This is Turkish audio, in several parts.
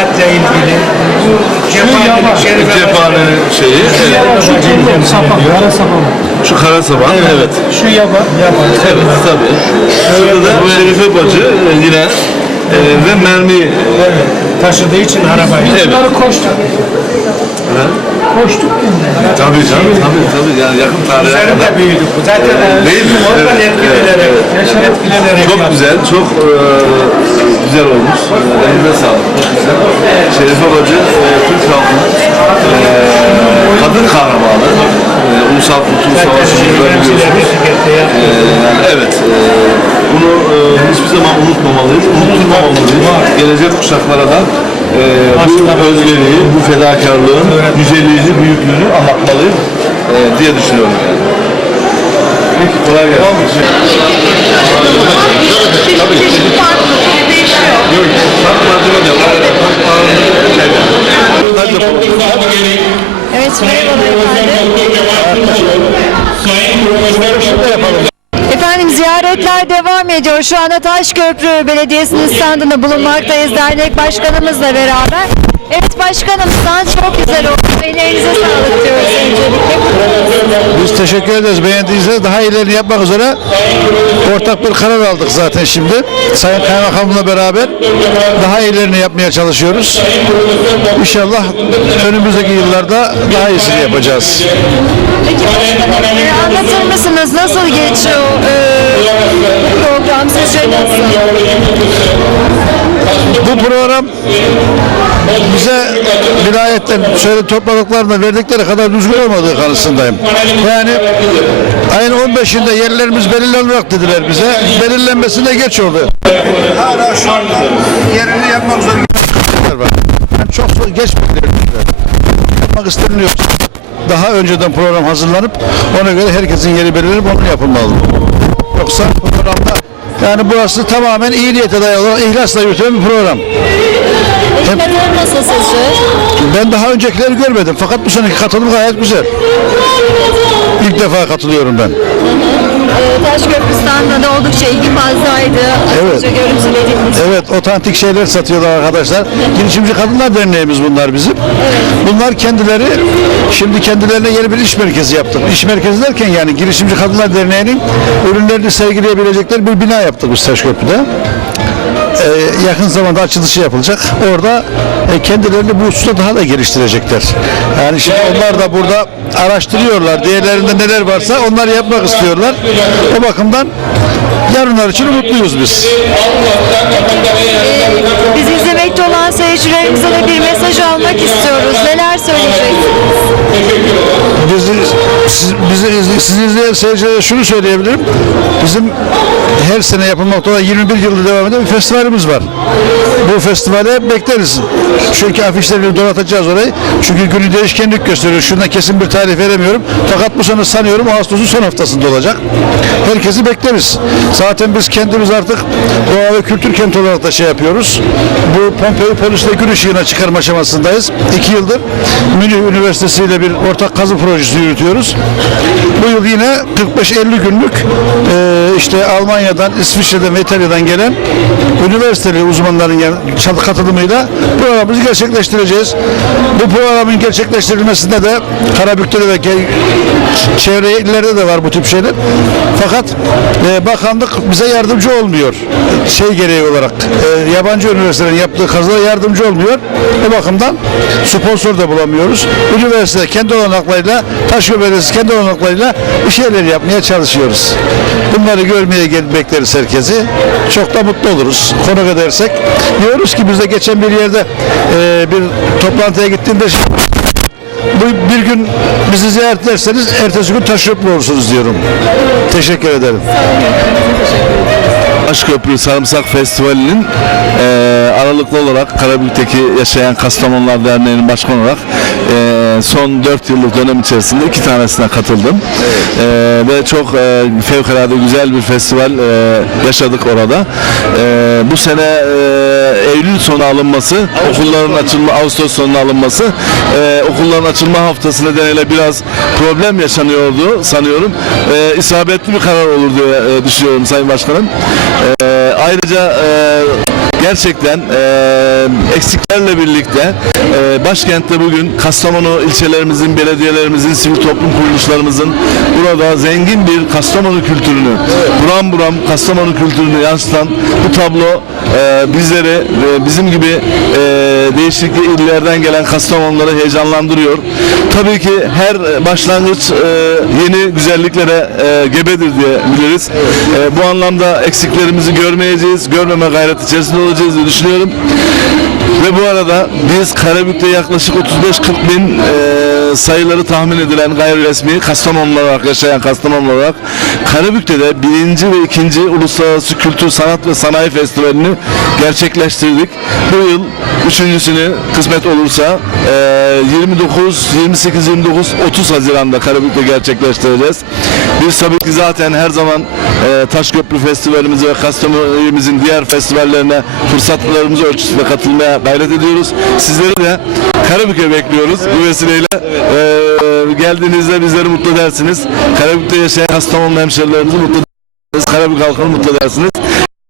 cemaatle ilgili bu cemaatin şerife Cephanenin şeyi. evet. Şu telefon sapan, kara sapan. Şu kara saban. Evet. Şu yaba. Yaba. Evet tabii. Şurada da Şerife Bacı e, yine e, ve mermi taşıdığı için arabayı. Evet. Bunları koştuk. Koştuk yani. Tabii canım, tabii tabii yani yakın tarihe Üzerinde kadar. büyüdük. bu. Zaten Değil mi? Oradan Evet, etkilenerek, yaşam etkilenerek Çok yaptık. güzel, çok e, güzel olmuş. Elinize sağlık, çok güzel. Şerife Bacı, e, Türk halkının e, kadın kahramanı. E, Ulusal Kurtuluş Savaşı'nı biliyorsunuz. Bisiklette E, yani evet, e, bunu e, hiçbir zaman unutmamalıyız, unutturmamalıyız. Gelecek kuşaklara da e, bu özveriyi, bu fedakarlığın yüceliğini, büyüklüğünü anlatmalıyız e, diye düşünüyorum yani. Peki kolay gelsin. Çeşit farklı, değişiyor. Yok, bak malzeme de var. Bak ağırlığı şeyler. Hadi bakalım. Evet, merhabalar efendim. Efendim ziyaretler devam ediyor. Şu anda Taşköprü Belediyesi'nin standında bulunmaktayız dernek başkanımızla beraber. Evet başkanım stand çok güzel oldu. Ellerinize sağlık diyoruz öncelikle. Biz teşekkür ederiz. Beğendiğinizde daha iyilerini yapmak üzere ortak bir karar aldık zaten şimdi. Sayın Kaymakamımla beraber daha iyilerini yapmaya çalışıyoruz. İnşallah önümüzdeki yıllarda daha iyisini yapacağız. Peki başkanım e, anlatır mısınız? Nasıl geçiyor e, program? Sizce nasıl? Bu program bize vilayetten şöyle topladıklarında verdikleri kadar düzgün olmadığı kanısındayım. Yani ayın 15'inde yerlerimiz belirlenecek dediler bize. Belirlenmesine geç oldu. Hala şu anda yerini yapmak zorunda var. Yani çok zor- geç belirlediler. Yapmak isteniliyor. Daha önceden program hazırlanıp ona göre herkesin yeri belirlenip onun yapılmalı. Yoksa programda yani burası tamamen iyi niyete dayalı ihlasla yürütülen bir program. Hizmetler nasıl sizce? Ben daha öncekileri görmedim fakat bu seneki katılım gayet güzel. İlk defa katılıyorum ben. Ee, Taşköprü standında da oldukça ilgi fazlaydı. Az Evet. Evet, otantik şeyler satıyorlar arkadaşlar. Girişimci Kadınlar Derneğimiz bunlar bizim. Bunlar kendileri, şimdi kendilerine yeni bir iş merkezi yaptık. İş merkezi derken yani Girişimci Kadınlar Derneği'nin ürünlerini sergileyebilecekleri bir bina yaptık biz Taşköprü'de. Ee, yakın zamanda açılışı yapılacak. Orada e, kendilerini bu hususta daha da geliştirecekler. Yani şimdi onlar da burada araştırıyorlar. Diğerlerinde neler varsa onları yapmak istiyorlar. O bakımdan yarınlar için umutluyuz biz. Ee, Bizi izlemekte olan seyircilerimize de bir mesaj almak istiyoruz. Neler söyleyeceksiniz? Bizi, siz, bizi, izle- sizi izleyen seyircilere şunu söyleyebilirim. Bizim her sene yapılmakta olan 21 yıldır devam eden bir festivalimiz var. Bu festivale bekleriz. Çünkü afişlerini donatacağız orayı. Çünkü günü değişkenlik gösteriyor. Şuna kesin bir tarih veremiyorum. Fakat bu sene sanıyorum Ağustos'un son haftasında olacak. Herkesi bekleriz. Zaten biz kendimiz artık doğa ve kültür kenti olarak da şey yapıyoruz. Bu Pompei Polis'te gün ışığına çıkarma aşamasındayız. İki yıldır Münih Üniversitesi ile bir ortak kazı projesi yürütüyoruz. Bu yıl yine 45-50 günlük e, işte Almanya'dan, İsviçre'den ve İtalya'dan gelen üniversiteli uzmanların katılımıyla programımızı gerçekleştireceğiz. Bu programın gerçekleştirilmesinde de Karabük'te de çevre illerde de var bu tip şeyler. Fakat e, bakanlık bize yardımcı olmuyor. Şey gereği olarak e, yabancı üniversitelerin yaptığı kazıda yardımcı olmuyor. O bakımdan sponsor da bulamıyoruz. Üniversite kendi olanaklarıyla, Taşköprü Belediyesi kendi olanaklarıyla bir şeyler yapmaya çalışıyoruz. Bunları görmeye gel bekleriz herkesi. Çok da mutlu oluruz. Konuk edersek. Diyoruz ki biz de geçen bir yerde e, bir toplantıya gittiğimde bu bir gün bizi ziyaret ederseniz ertesi gün Taşköprü olursunuz diyorum. Teşekkür ederim. Taşköprü Sarımsak Festivali'nin eee, aralıklı olarak Karabük'teki yaşayan Kastamonular Derneği'nin başkanı olarak eee, son 4 yıllık dönem içerisinde iki tanesine katıldım. Eee, ve çok eee, fevkalade güzel bir festival eee, yaşadık orada. Eee, bu sene eee, Eylül sonu alınması, okulların açılma Ağustos sonu alınması, eee, okulların açılma haftası nedeniyle biraz problem yaşanıyordu sanıyorum. Eee isabetli bir karar olur diye eee, düşünüyorum Sayın Başkanım. Eee, ayrıca eee gerçekten e, eksiklerle birlikte e, başkentte bugün Kastamonu ilçelerimizin, belediyelerimizin, sivil toplum kuruluşlarımızın burada zengin bir Kastamonu kültürünü, buram buram Kastamonu kültürünü yansıtan bu tablo e, bizleri e, bizim gibi e, değişik illerden gelen Kastamonuları heyecanlandırıyor. Tabii ki her başlangıç e, yeni güzelliklere e, gebedir diye biliriz. E, bu anlamda eksiklerimizi görmeyeceğiz, görmeme gayret içerisinde olacağız düşünüyorum. Ve bu arada biz Karabük'te yaklaşık 35-40 bin e, sayıları tahmin edilen gayri resmi Kastamonu olarak yaşayan Kastamonu olarak Karabük'te de birinci ve ikinci Uluslararası Kültür Sanat ve Sanayi Festivali'ni gerçekleştirdik. Bu yıl üçüncüsünü kısmet olursa e, 29, 28, 29, 30 Haziran'da Karabük'te gerçekleştireceğiz. Biz tabii ki zaten her zaman e, Taşköprü Festivalimize ve Kastamonu'muzun diğer festivallerine fırsatlarımız ölçüsünde katılmaya gayret ediyoruz. Sizleri de Karabük'e bekliyoruz bu vesileyle. E, geldiğinizde bizleri mutlu edersiniz. Karabük'te yaşayan Kastamonu hemşerilerimizi mutlu edersiniz. Karabük halkını mutlu edersiniz.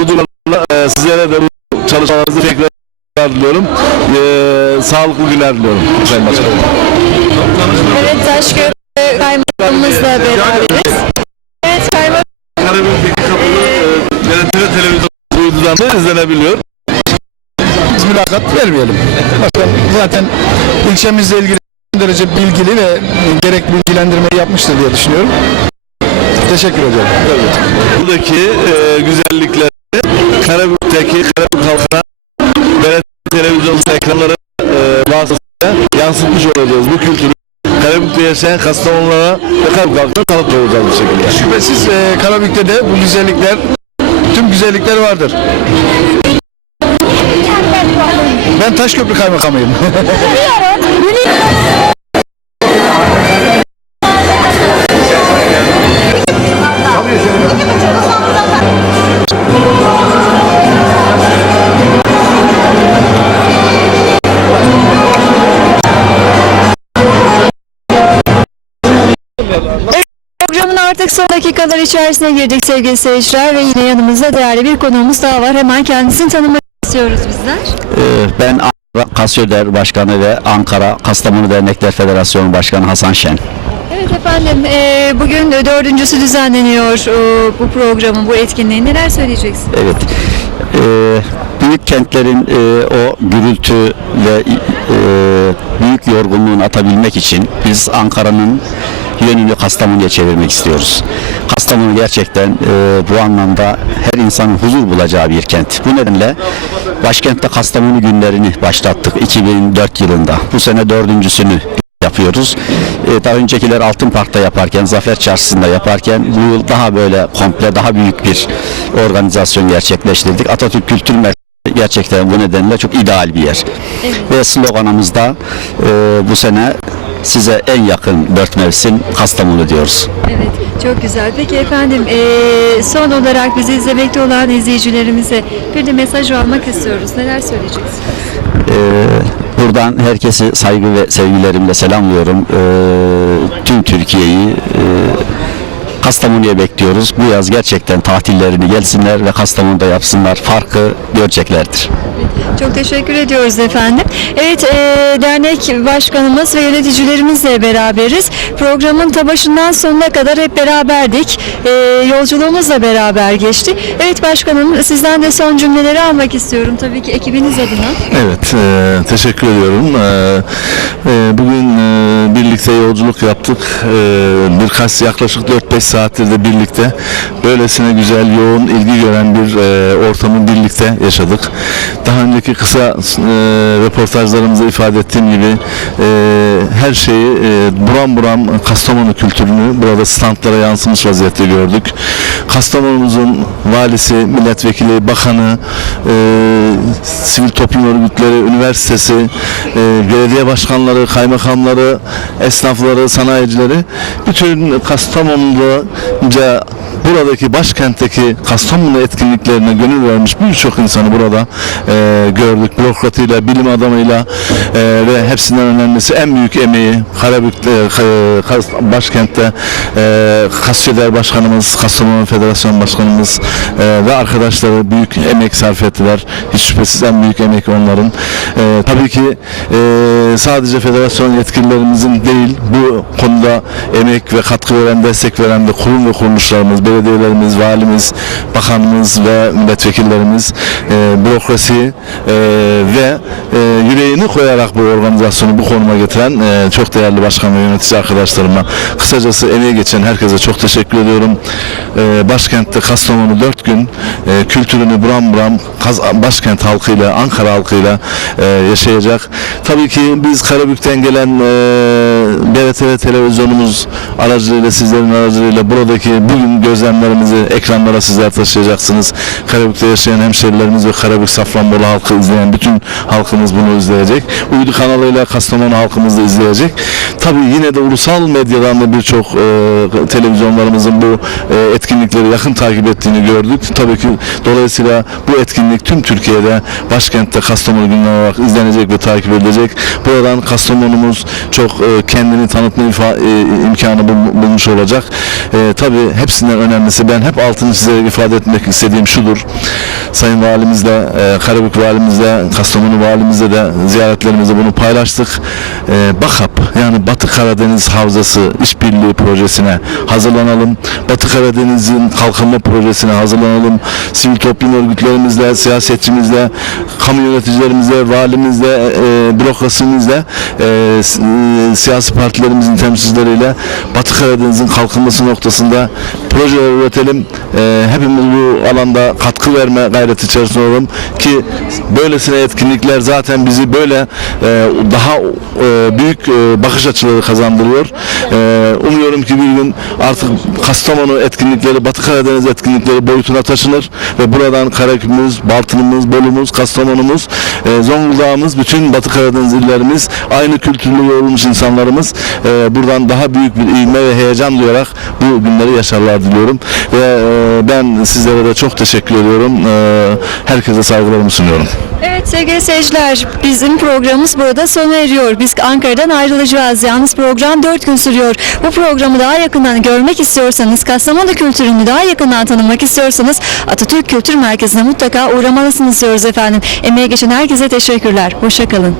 Bu durumda e, sizlere de bu çalışmalarınızı tekrar diliyorum. E, sağlıklı günler diliyorum Sayın Başkanım. Evet Taşköprü kaymakamımızla beraberiz. Evet kaymakam Karabük'teki kapılı e, TRT televizyon uydudan da izlenebiliyor. Mülakat vermeyelim. Başkan zaten ilçemizle ilgili derece bilgili ve gerek bilgilendirmeyi yapmıştır diye düşünüyorum. Teşekkür ediyorum. Buradaki e, güzellikleri Karabük'teki Karabük halkına belediye televizyon ekranları e, vasıtasıyla yansıtmış olacağız bu kültürü. Karabük'te yaşayan Kastamonulara ve Karabük halkına tanıtıyor olacağız bu şekilde. Şüphesiz e, Karabük'te de bu güzellikler, tüm güzellikler vardır. Ben Taşköprü Kaymakamıyım. Programın artık son dakikalar içerisine girdik sevgili seyirciler ve yine yanımızda değerli bir konuğumuz daha var. Hemen kendisini tanımak istiyoruz bizler. Ee, Ben Ankara Kasyoder Başkanı ve Ankara Kastamonu Dernekler Federasyonu Başkanı Hasan Şen. Evet efendim e, bugün dördüncüsü düzenleniyor e, bu programın, bu etkinliğin. Neler söyleyeceksiniz? Evet. Ee, büyük kentlerin e, o gürültü ve e, büyük yorgunluğunu atabilmek için biz Ankara'nın yönünü Kastamonu'ya çevirmek istiyoruz. Kastamonu gerçekten e, bu anlamda her insanın huzur bulacağı bir kent. Bu nedenle başkentte Kastamonu günlerini başlattık 2004 yılında. Bu sene dördüncüsünü yapıyoruz. Ee, daha öncekiler Altın Park'ta yaparken, Zafer Çarşısı'nda yaparken bu yıl daha böyle komple daha büyük bir organizasyon gerçekleştirdik. Atatürk Kültür Merkezi gerçekten bu nedenle çok ideal bir yer. Ve sloganımız da e, bu sene size en yakın dört mevsim Kastamonu diyoruz. Evet, çok güzel. Peki efendim, e, son olarak bizi izlemekte olan izleyicilerimize bir de mesaj almak istiyoruz. Neler söyleyeceksiniz? Ee, buradan herkesi saygı ve sevgilerimle selamlıyorum. Ee, tüm Türkiye'yi e, Kastamonu'ya bekliyoruz. Bu yaz gerçekten tatillerini gelsinler ve Kastamonu'da yapsınlar. Farkı göreceklerdir. Çok teşekkür ediyoruz efendim. Evet, e, dernek başkanımız ve yöneticilerimizle beraberiz. Programın ta başından sonuna kadar hep beraberdik. E, yolculuğumuz da beraber geçti. Evet başkanım, sizden de son cümleleri almak istiyorum tabii ki ekibiniz adına. Evet, e, teşekkür ediyorum. E, e, bugün e, birlikte yolculuk yaptık. E, birkaç yaklaşık 4-5 saattir de birlikte böylesine güzel, yoğun ilgi gören bir e, ortamı birlikte yaşadık. Daha önceki kısa e, röportajlarımızda ifade ettiğim gibi e, her şeyi e, buram buram Kastamonu kültürünü burada standlara yansımış vaziyette gördük. Kastamonu'muzun valisi, milletvekili, bakanı, e, sivil toplum örgütleri, üniversitesi, e, belediye başkanları, kaymakamları, esnafları, sanayicileri bütün Kastamonu'da buradaki başkentteki Kastamonu etkinliklerine gönül vermiş birçok insanı burada e, gördük. Bürokratıyla, bilim adamıyla e, ve hepsinden önemlisi en büyük emeği Karabük'te, başkentte e, Kasçeder Başkanımız, Kastamonu Federasyon Başkanımız e, ve arkadaşları büyük emek sarf ettiler. Hiç şüphesiz en büyük emek onların. E, tabii ki e, sadece federasyon yetkililerimizin değil bu konuda emek ve katkı veren, destek veren de kurum ve kuruluşlarımız, belediyelerimiz, valimiz, bakanımız ve milletvekillerimiz, e, bürokrasi e, ve e, yüreğini koyarak bu organizasyonu bu konuma getiren e, çok değerli başkan ve yönetici arkadaşlarıma, kısacası emeği geçen herkese çok teşekkür ediyorum. E, başkentte Kastamonu 4 gün e, kültürünü buram buram başkent halkıyla, Ankara halkıyla e, yaşayacak. Tabii ki biz Karabük'ten gelen e, BRT televizyonumuz aracılığıyla sizlerin aracılığıyla buradaki bugün gözlemlerimizi ekranlara sizler taşıyacaksınız. Karabük'te yaşayan hemşerilerimiz ve Karabük Safranbolu halkı izleyen bütün halkımız bunu izleyecek. Uydu kanalıyla Kastamonu halkımız da izleyecek. Tabii yine de ulusal medyadan da birçok e, televizyonlarımızın bu e, etkinlikleri yakın takip ettiğini gördük. Tabii ki dolayısıyla bu etkinlik tüm Türkiye'de başkentte Kastamonu günü olarak izlenecek ve takip edilecek. Buradan Kastamonumuz çok e, kendini tanıtma e, imkanı bul- bulmuş olacak. E, tabii hepsinden önemlisi ben hep altını çizerek ifade etmek istediğim şudur. Sayın Valimizle, e, Karabük Valimizle, Kastamonu Valimizle de ziyaretlerimizde bunu paylaştık. E, BAKAP yani Batı Karadeniz Havzası İşbirliği Projesi'ne hazırlanalım. Batı Karadeniz'in kalkınma projesine hazırlanalım. Sivil toplum örgütlerimizle, siyasetçimizle, kamu yöneticilerimizle, valimizle, e, bürokrasimizle, e, e, partilerimizin temsilcileriyle Batı Karadeniz'in kalkınması noktasında projeler üretelim. E, hepimiz bu alanda katkı verme gayreti içerisinde olalım ki böylesine etkinlikler zaten bizi böyle e, daha e, büyük e, bakış açıları kazandırıyor. E, umuyorum ki bir gün artık Kastamonu etkinlikleri, Batı Karadeniz etkinlikleri boyutuna taşınır ve buradan Karaküm'ümüz, Baltınımız, Bolumuz, Kastamonumuz, e, Zonguldak'ımız, bütün Batı Karadeniz illerimiz, aynı kültürlü yoğrulmuş insanlarımız e, buradan daha büyük bir ivme ve heyecan duyarak bu günleri yaşarlar diliyorum. Ve e, ben sizlere de çok teşekkür ediyorum. E, herkese saygılarımı sunuyorum. Evet sevgili seyirciler bizim programımız burada sona eriyor. Biz Ankara'dan ayrılacağız. Yalnız program 4 gün sürüyor. Bu programı daha yakından görmek istiyorsanız, Kastamonu kültürünü daha yakından tanımak istiyorsanız Atatürk Kültür Merkezi'ne mutlaka uğramalısınız diyoruz efendim. Emeğe geçen herkese teşekkürler. Hoşçakalın.